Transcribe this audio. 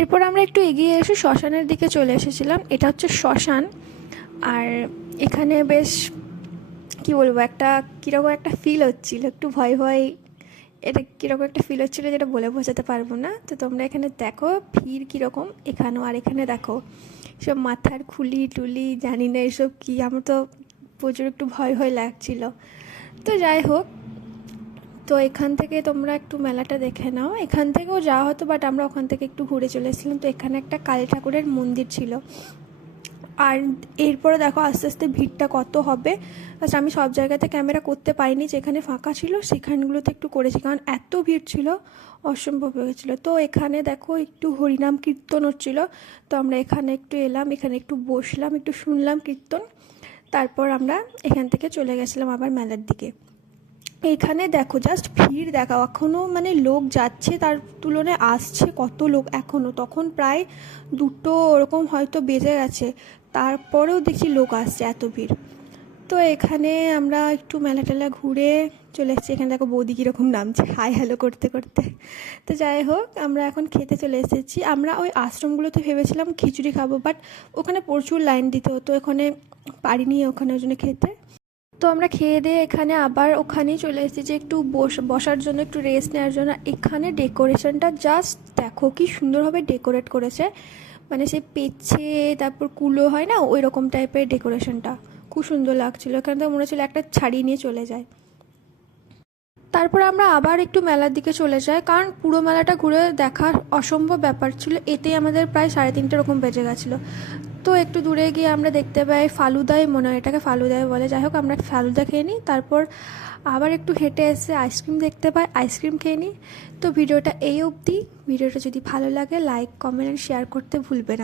এরপর আমরা একটু এগিয়ে এসে শ্মশানের দিকে চলে এসেছিলাম। এটা হচ্ছে শ্মশান। আর এখানে বেশ কি বলবো, একটা কীরকম একটা ফিল হচ্ছিল, একটু ভয় ভয়, এটা কীরকম একটা ফিল হচ্ছিলো যেটা বলে বোঝাতে পারবো না। তো তোমরা এখানে দেখো ভিড় কীরকম এখানেও। আর এখানে দেখো সব মাথার খুলি টুলি, জানি না এসব কী, আমার তো প্রচুর একটু ভয় ভয় লাগছিল। তো যাই হোক, তো এখান থেকে তোমরা একটু মেলাটা দেখে নাও। এখান থেকেও যাওয়া হতো, বাট আমরা ওখান থেকে একটু ঘুরে চলে এসেছিলাম। তো এখানে একটা কালী ঠাকুরের মন্দির ছিল। আর এরপরে দেখো আস্তে আস্তে ভিড়টা কত হবে। আচ্ছা, আমি সব জায়গাতে ক্যামেরা করতে পারিনি, যেখানে ফাঁকা ছিল সেখানগুলোতে একটু করেছি, কারণ এত ভিড় ছিল, অসম্ভব হয়ে গেছিলো। তো এখানে দেখো একটু হরিনাম কীর্তন হচ্ছিলো। তো আমরা এখানে একটু এলাম, এখানে একটু বসলাম, একটু শুনলাম কীর্তন। তারপর আমরা এখান থেকে চলে গেছিলাম আবার মেলার দিকে। এখানে দেখো জাস্ট ভিড় দেখাও, এখনও মানে লোক যাচ্ছে, তার তুলনায় আসছে কত লোক এখনও। তখন প্রায় 2টো ওরকম হয়তো বেজে গেছে, তারপরেও দেখছি লোক আসছে, এত ভিড়। তো এখানে আমরা একটু মেলা টেলা ঘুরে চলে এসেছি। এখানে দেখো বৌদি কীরকম নামছে হাই হ্যালো করতে করতে। তো যাই হোক, আমরা এখন খেতে চলে এসেছি। আমরা ওই আশ্রমগুলোতে ভেবেছিলাম খিচুড়ি খাবো, বাট ওখানে প্রচুর লাইন দিতে হতো, ওখানে পারিনি ওখানে ওই জন্য খেতে। তো আমরা খেয়ে দিয়ে এখানে আবার ওখানেই চলে এসেছি যে একটু বসার জন্য, একটু রেস্ট নেওয়ার জন্য। এখানে ডেকোরেশনটা জাস্ট দেখো কি সুন্দরভাবে ডেকোরেট করেছে, মানে সেই পেছে তারপর কুলো হয় না, ওই রকম টাইপের ডেকোরেশনটা খুব সুন্দর লাগছিলো। এখানে তো মনে হচ্ছিলো একটা ছাড়িয়ে নিয়ে চলে যায়। তারপর আমরা আবার একটু মেলার দিকে চলে যাই, কারণ পুরো মেলাটা ঘুরে দেখার অসম্ভব ব্যাপার ছিল, এতেই আমাদের প্রায় 3:30 এরকম বেজে গেছিলো। তো একটু দূরে গিয়ে আমরা দেখতে পাই ফালুদাই, মনে হয় এটাকে ফালুদাই বলে। যাই হোক, আমরা ফালুদা খেয়ে নিই, তারপর আবার একটু হেঁটে এসে আইসক্রিম দেখতে পাই, আইসক্রিম খেয়ে নিই। তো ভিডিওটা এই অবধি। ভিডিওটা যদি ভালো লাগে লাইক কমেন্ট অ্যান্ড শেয়ার করতে ভুলবে না।